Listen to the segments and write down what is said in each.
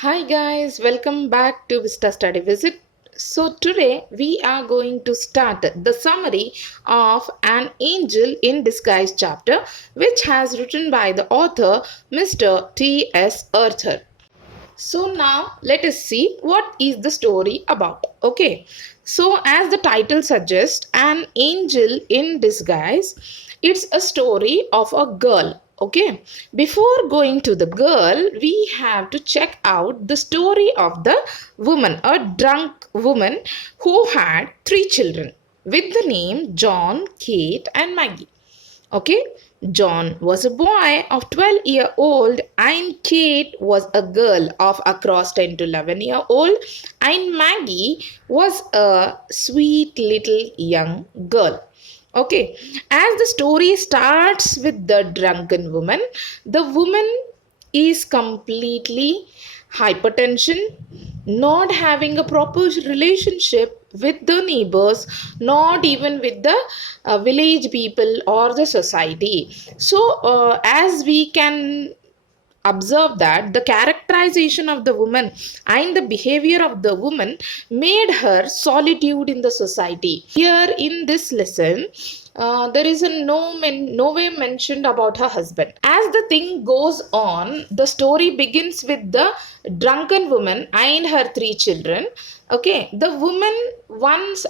Hi guys, welcome back to Vista Study Visit. So today we are going to start the summary of An Angel in Disguise chapter, which has written by the author Mr. T.S. Arthur. So now let us see what is the story about. Okay. So as the title suggests, An Angel in Disguise, it's a story of a girl. Okay. Before going to the girl, we have to check out the story of the woman, a drunk woman who had three children with the name John, Kate, and Maggie. Okay, John was a boy of 12-year-old and Kate was a girl of across 10 to 11-year-old and Maggie was a sweet little young girl. Okay, as the story starts with the drunken woman, the woman is completely hypertension, not having a proper relationship with the neighbors, not even with the village people or the society. So as we can observe that the characterization of the woman and the behavior of the woman made her solitude in the society. Here in this lesson, there is no way mentioned about her husband. As the thing goes on, the story begins with the drunken woman and her three children. Okay, the woman once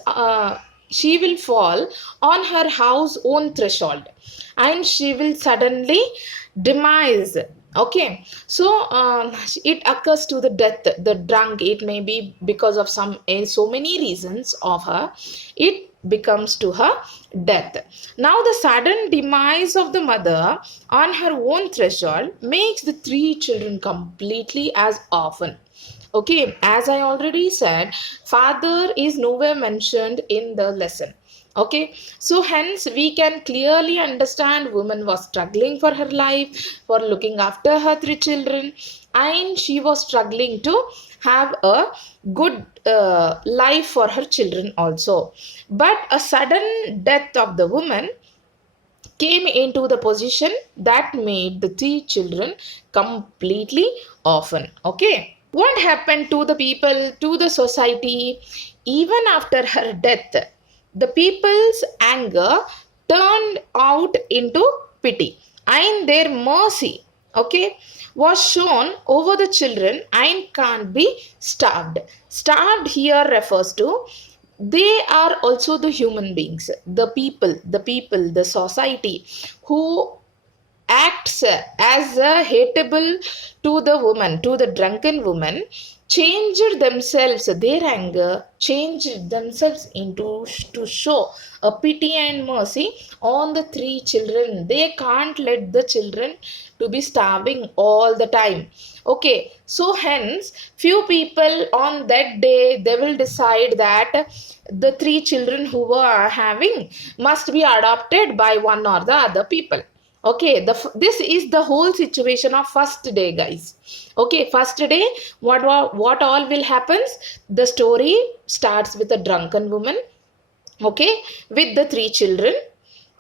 she will fall on her house own threshold and she will suddenly demise. Okay, so it occurs to the death, the drunk. It may be because of so many reasons of her. It becomes to her death. Now, the sudden demise of the mother on her own threshold makes the three children completely as orphan. Okay, as I already said, father is nowhere mentioned in the lesson. Okay, so hence we can clearly understand woman was struggling for her life, for looking after her three children, and she was struggling to have a good life for her children also. But a sudden death of the woman came into the position that made the three children completely orphan. Okay, what happened to the people, to the society? Even after her death, the people's anger turned out into pity and their mercy, okay, was shown over the children and can't be starved. Starved here refers to they are also the human beings, the society who acts as a hateable to the woman, to the drunken woman, changed themselves, their anger changed themselves into to show a pity and mercy on the three children. They can't let the children to be starving all the time. Okay, so hence few people on that day they will decide that the three children who were having must be adopted by one or the other people. Okay, this is the whole situation of first day, guys. Okay, first day, what all will happens? The story starts with a drunken woman, okay, with the three children.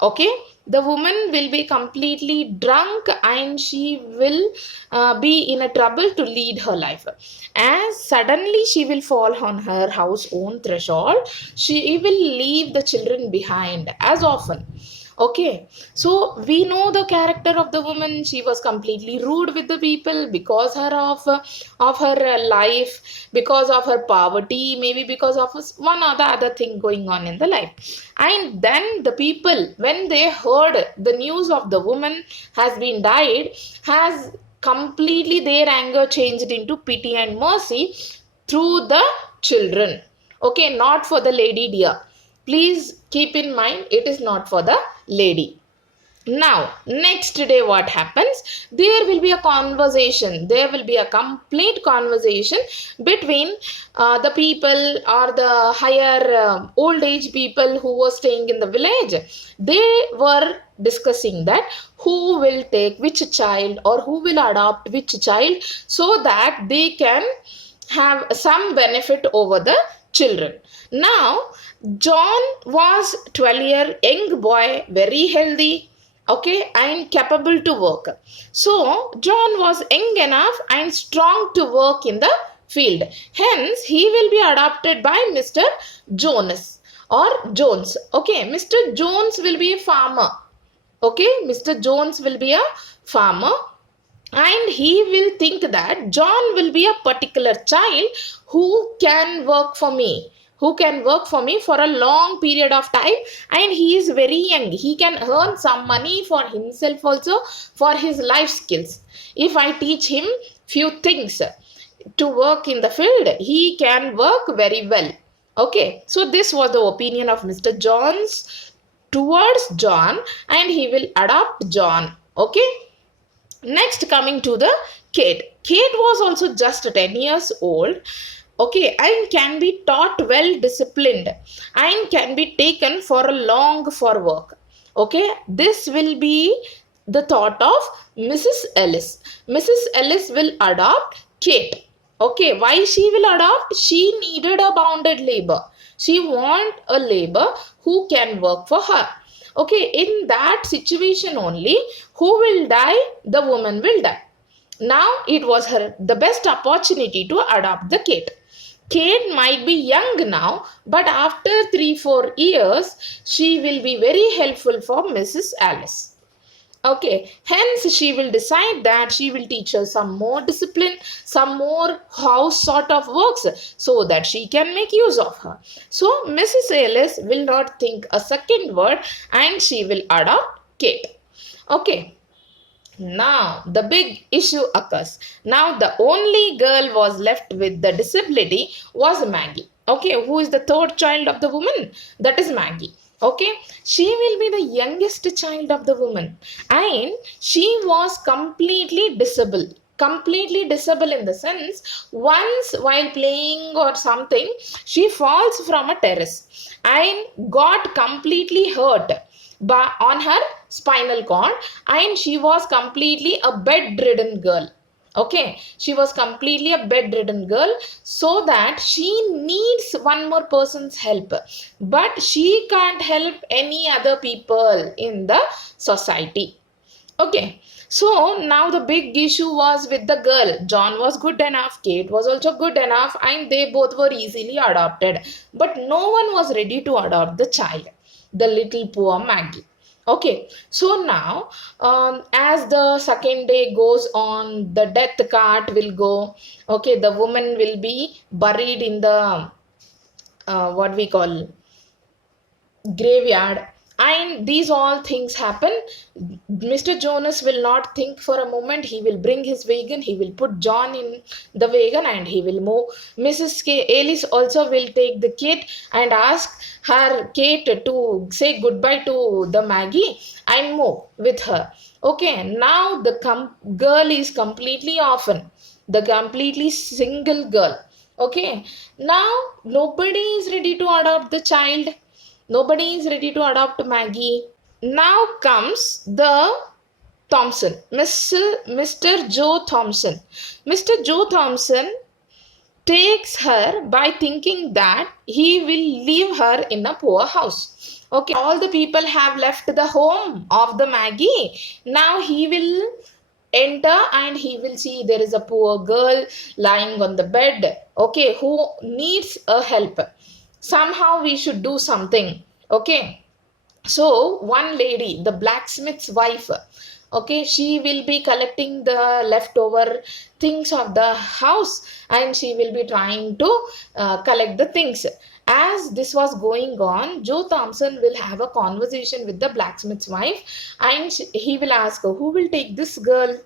Okay, the woman will be completely drunk and she will be in a trouble to lead her life. As suddenly she will fall on her house own threshold, she will leave the children behind as often. Okay, so we know the character of the woman. She was completely rude with the people because of her life, because of her poverty, maybe because of one or the other thing going on in the life. And then the people, when they heard the news of the woman has been died, has completely their anger changed into pity and mercy through the children. Okay, not for the lady, dear. Please keep in mind it is not for the lady. Now, next day, what happens? There will be a conversation. There will be a complete conversation between the people or the higher old age people who were staying in the village. They were discussing that who will take which child or who will adopt which child so that they can have some benefit over the children. Now, John was 12-year young boy, very healthy, okay, and capable to work. So John was young enough and strong to work in the field. Hence, he will be adopted by Mr. Jonas or Jones. Okay, Mr. Jones will be a farmer. Okay, Mr. Jones will be a farmer, and he will think that John will be a particular child who can work for me, for a long period of time, and he is very young. He can earn some money for himself also, for his life skills. If I teach him few things to work in the field, he can work very well. Okay, so this was the opinion of Mr. Jones towards John, and he will adopt John. Okay. Next, coming to the Kate. Kate was also just 10 years old. Okay, and can be taught well disciplined and can be taken for a long for work. Okay, this will be the thought of Mrs. Ellis. Mrs. Ellis will adopt Kate. Okay, why she will adopt? She needed a bounded labor. She want a labor who can work for her. Okay, in that situation only, who will die? The woman will die. Now it was her the best opportunity to adopt the Kate. Kate might be young now, but after 3-4 years, she will be very helpful for Mrs. Alice. Okay, hence she will decide that she will teach her some more discipline, some more house sort of works, so that she can make use of her. So Mrs. Ellis will not think a second word, and she will adopt Kate. Okay, now the big issue occurs. Now the only girl was left with the disability was Maggie. Okay, who is the third child of the woman? That is Maggie. Okay, she will be the youngest child of the woman, and she was completely disabled in the sense, once while playing or something, she falls from a terrace and got completely hurt on her spinal cord, and she was completely a bedridden girl. Okay, she was completely a bedridden girl, so that she needs one more person's help, but she can't help any other people in the society. Okay, so now the big issue was with the girl. John was good enough, Kate was also good enough, and they both were easily adopted, but no one was ready to adopt the child, the little poor Maggie. Okay, so now as the second day goes on, the death cart will go. Okay, the woman will be buried in the what we call graveyard, and these all things happen. Mr. Jonas will not think for a moment. He will bring his wagon, he will put John in the wagon, and he will move. Mrs. Ellis also will take the kid and ask her Kate to say goodbye to the Maggie and move with her. Okay, now the girl is completely orphan, the completely single girl. Okay, now nobody is ready to adopt the child. Nobody is ready to adopt Maggie. Now comes the Thompson, Mr. Joe Thompson. Mr. Joe Thompson takes her by thinking that he will leave her in a poor house. Okay, all the people have left the home of the Maggie. Now he will enter and he will see there is a poor girl lying on the bed. Okay, who needs a help. Somehow we should do something. Okay, so one lady, the blacksmith's wife, okay, she will be collecting the leftover things of the house, and she will be trying to collect the things. As this was going on, Joe Thompson will have a conversation with the blacksmith's wife, and he will ask her, who will take this girl?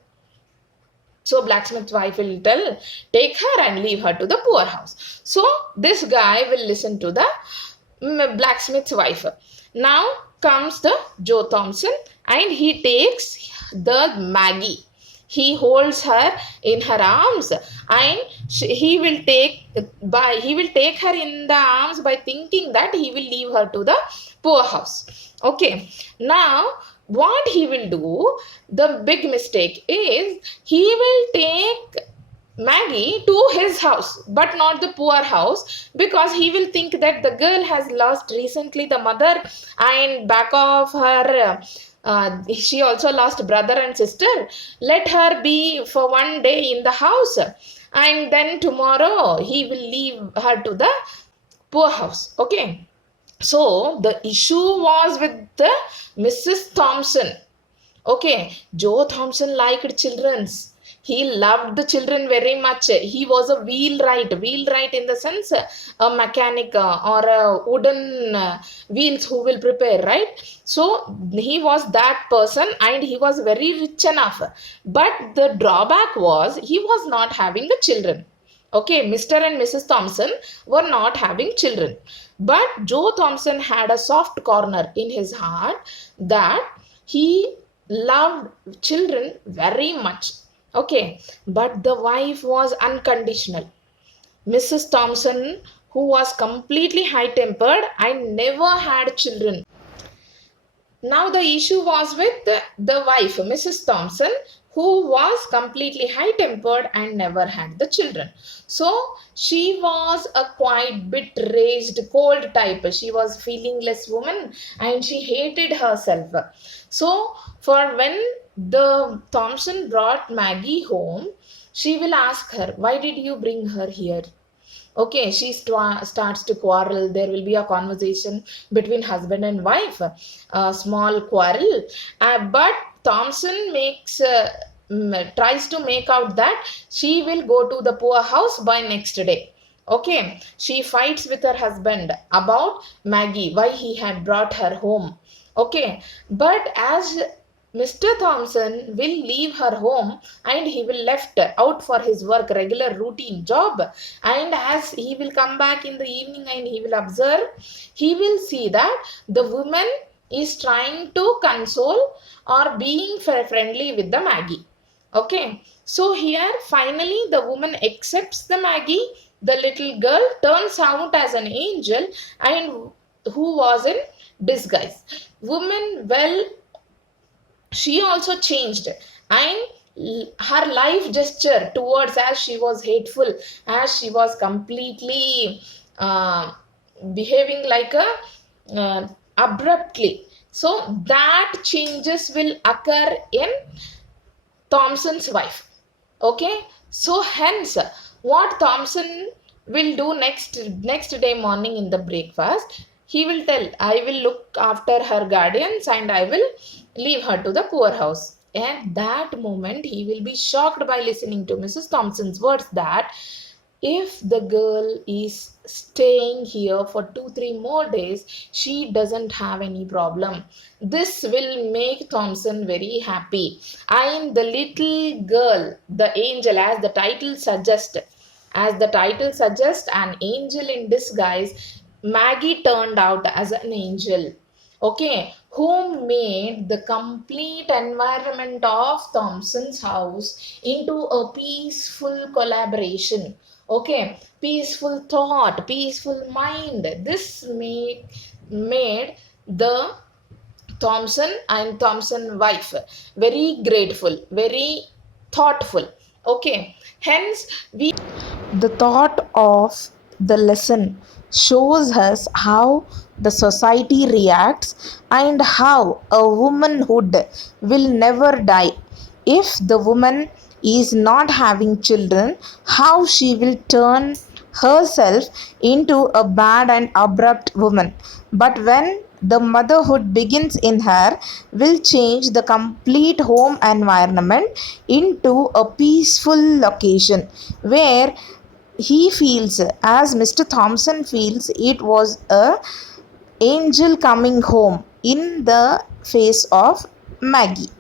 So blacksmith's wife will tell, take her and leave her to the poor house. So this guy will listen to the blacksmith's wife. Now comes the Joe Thompson, and he takes the Maggie. He holds her in her arms, and he will take her in the arms by thinking that he will leave her to the poor house. Okay, now what he will do, the big mistake is, he will take Maggie to his house, but not the poor house, because he will think that the girl has lost recently the mother, and back of her she also lost brother and sister. Let her be for one day in the house, and then tomorrow he will leave her to the poor house. Okay. So the issue was with the Mrs. Thompson. Okay, Joe Thompson liked children's. He loved the children very much. He was a wheelwright in the sense a mechanic or a wooden wheels who will prepare, right? So he was that person and he was very rich enough. But the drawback was he was not having the children. Okay, Mr. and Mrs. Thompson were not having children. But Joe Thompson had a soft corner in his heart that he loved children very much. Okay, but the wife was unconditional. Mrs. Thompson, who was completely high tempered and never had children. Now the issue was with the wife, Mrs. Thompson, who was completely high tempered and never had the children. So she was a quite bit raised, cold type. She was feelingless woman and she hated herself. So for when the Thompson brought Maggie home, she will ask her, "Why did you bring her here?" Okay, she starts to quarrel. There will be a conversation between husband and wife, a small quarrel. But Thompson tries to make out that she will go to the poor house by next day. Okay, she fights with her husband about Maggie, why he had brought her home. Okay, but as Mr. Thompson will leave her home and he will left out for his work, regular routine job. And as he will come back in the evening and he will observe, he will see that the woman is trying to console or being friendly with the Maggie. Okay, so here finally the woman accepts the Maggie. The little girl turns out as an angel and who was in disguise. Woman, well, she also changed and her life gesture towards, as she was hateful, as she was completely behaving like a abruptly, so that changes will occur in Thompson's wife. Okay, so hence what Thompson will do next day morning in the breakfast, he will tell, "I will look after her guardians and I will leave her to the poorhouse." At that moment, he will be shocked by listening to Mrs. Thompson's words that if the girl is staying here for 2-3 more days, she doesn't have any problem. This will make Thompson very happy. And the little girl, the angel, as the title suggests, an angel in disguise, Maggie turned out as an angel. Okay, who made the complete environment of Thompson's house into a peaceful collaboration. Okay, peaceful thought, peaceful mind. This made the Thompson and Thompson wife very grateful, very thoughtful. Okay, hence the thought of the lesson shows us how the society reacts and how a womanhood will never die. If the woman is not having children, how she will turn herself into a bad and abrupt woman. But when the motherhood begins in her, will change the complete home environment into a peaceful location where he feels, as Mr. Thompson feels, it was a angel coming home in the face of Maggie.